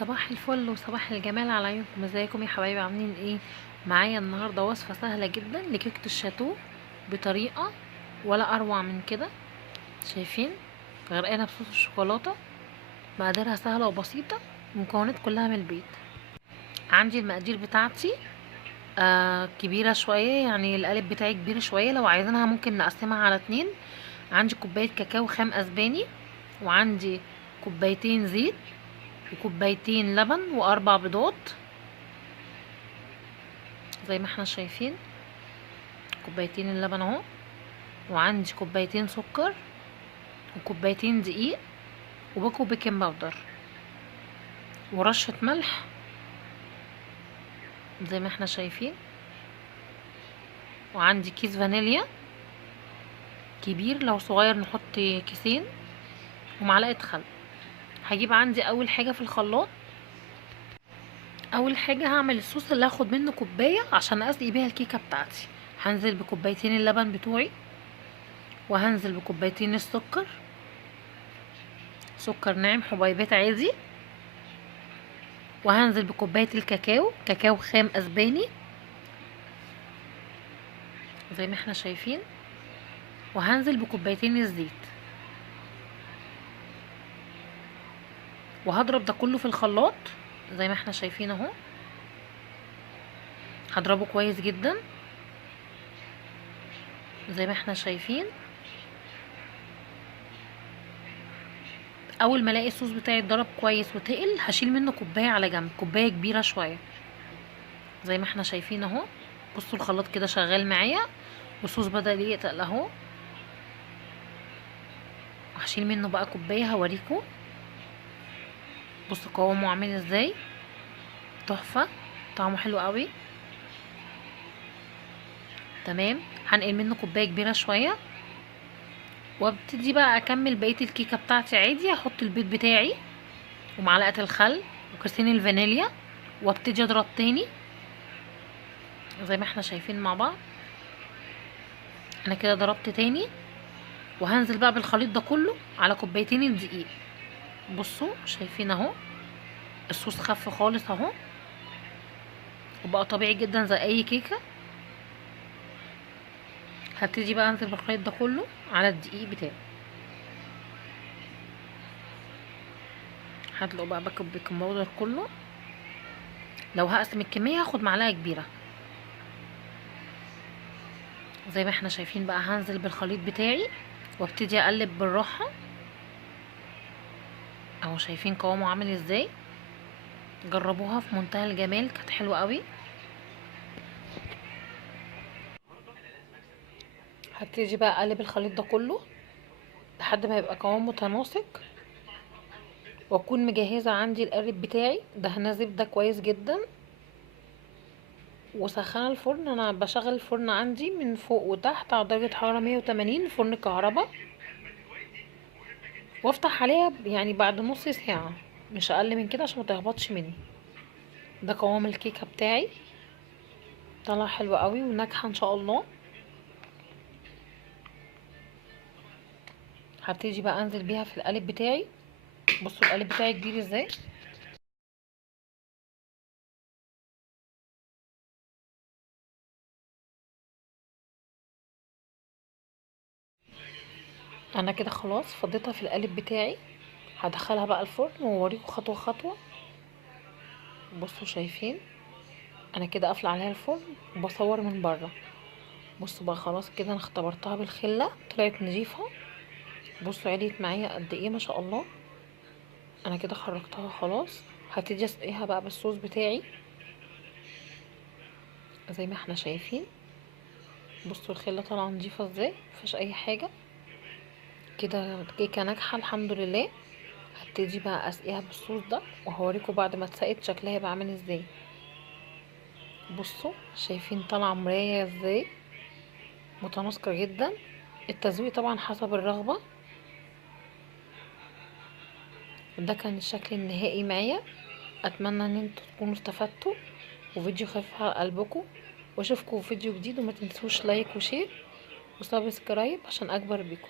صباح الفل وصباح الجمال على عيونكم. ازيكم يا حبايبي؟ عاملين ايه؟ معايا النهارده وصفه سهله جدا لكيكه الشاتو بطريقه ولا اروع من كده. شايفين؟ غرقانه بصوص الشوكولاته. مقاديرها سهله وبسيطه، المكونات كلها من البيت. عندي المقادير بتاعتي كبيره شويه، يعني القالب بتاعي كبير شويه، لو عايزينها ممكن نقسمها على 2. عندي كوبايه كاكاو خام اسباني، وعندي كوبايتين زيت، وكوبايتين لبن، واربع بيضات زي ما احنا شايفين. كوبايتين اللبن اهو، وعندي كوبايتين سكر، وكوبايتين دقيق، وباكو بيكنج باودر، ورشة ملح زي ما احنا شايفين. وعندي كيس فانيليا كبير، لو صغير نحط كيسين، ومعلقة خل. هجيب عندي اول حاجة في الخلاط. اول حاجة هعمل الصوص اللي هاخد منه كوباية عشان اسقي بيها الكيكة بتاعتي. هنزل بكوبايتين اللبن بتوعي، وهنزل بكوبايتين السكر، سكر ناعم حبيبات عادي، وهنزل بكوبايه الكاكاو، كاكاو خام اسباني زي ما احنا شايفين، وهنزل بكوبايتين الزيت، وهضرب ده كله في الخلاط زي ما احنا شايفين اهو. هضربه كويس جدا زي ما احنا شايفين. اول ما الاقي الصوص بتاعي اتضرب كويس وتقل، هشيل منه كوبايه على جنب، كوبايه كبيره شويه زي ما احنا شايفين اهو. بصوا الخلاط كده شغال معايا، والصوص بدأ يتقل اهو. وهشيل منه بقى كوبايه هوريكم. بصوا قوامه عامل ازاي، تحفه، طعمه حلو قوي. تمام، هنقل منه كوبايه كبيره شويه، وابتدي بقى اكمل بقيه الكيكه بتاعتي عادي. هحط البيض بتاعي، ومعلقه الخل، وكيسين الفانيليا، وابتدي اضرب تاني زي ما احنا شايفين مع بعض. انا كده ضربت تاني، وهنزل بقى بالخليط ده كله على كوبايتين الدقيق. بصوا شايفين اهو، الصوص خف خالص اهو، وبقى طبيعي جدا زي اي كيكه. هبتدي بقى انزل بالخليط ده كله على الدقيق بتاعي. هدلق بقى بيكنج باودر كله. لو هقسم الكميه هاخد معلقه كبيره زي ما احنا شايفين. بقى هنزل بالخليط بتاعي وابتدي اقلب بالراحه اهو. شايفين قوامه عامل ازاي؟ جربوها، في منتهى الجمال، كانت حلوه قوي. هبتدي بقى اقلب الخليط ده كله لحد ما يبقى قوام متناسق، واكون مجهزه عندي القالب بتاعي دهنه زبده كويس جدا، وسخنه الفرن. انا بشغل الفرن عندي من فوق وتحت على درجه حراره 180، فرن كهرباء، وافتح عليها يعني بعد نص ساعه، مش اقل من كده عشان ما تهبطش مني. ده قوام الكيكه بتاعي، طلع حلو قوي وناجحه ان شاء الله. هبتدي بقى انزل بيها في القالب بتاعي. بصوا القالب بتاعي كبير ازاي. انا كده خلاص فضيتها في القالب بتاعي. هدخلها بقى الفرن واوريكم خطوه خطوه. بصوا شايفين، انا كده قافله عليها الفرن وبصور من بره. بصوا بقى خلاص كده، انا اختبرتها بالخله طلعت نظيفه. بصوا عليت معايا قد ايه، ما شاء الله. انا كده خرجتها خلاص. هبتدي اسقيها بقى بالصوص بتاعي زي ما احنا شايفين. بصوا الخله طالعه نظيفه ازاي، مفيش اي حاجه. كده كيكه ناجحه الحمد لله. هبتدي بقى اسقيها بالصوص ده، وهوريكم بعد ما اتسقت شكلها هيبقى عامل ازاي. بصوا شايفين طالعه مرايه ازاي، متناسقه جدا. التزويق طبعا حسب الرغبه. ده كان الشكل النهائي معايا. اتمنى ان انتوا تكونوا استفدتوا، وفيديو خفيف على قلبكم. واشوفكم في فيديو جديد، وما تنسوش لايك وشير وسبسكرايب عشان اكبر بيكم.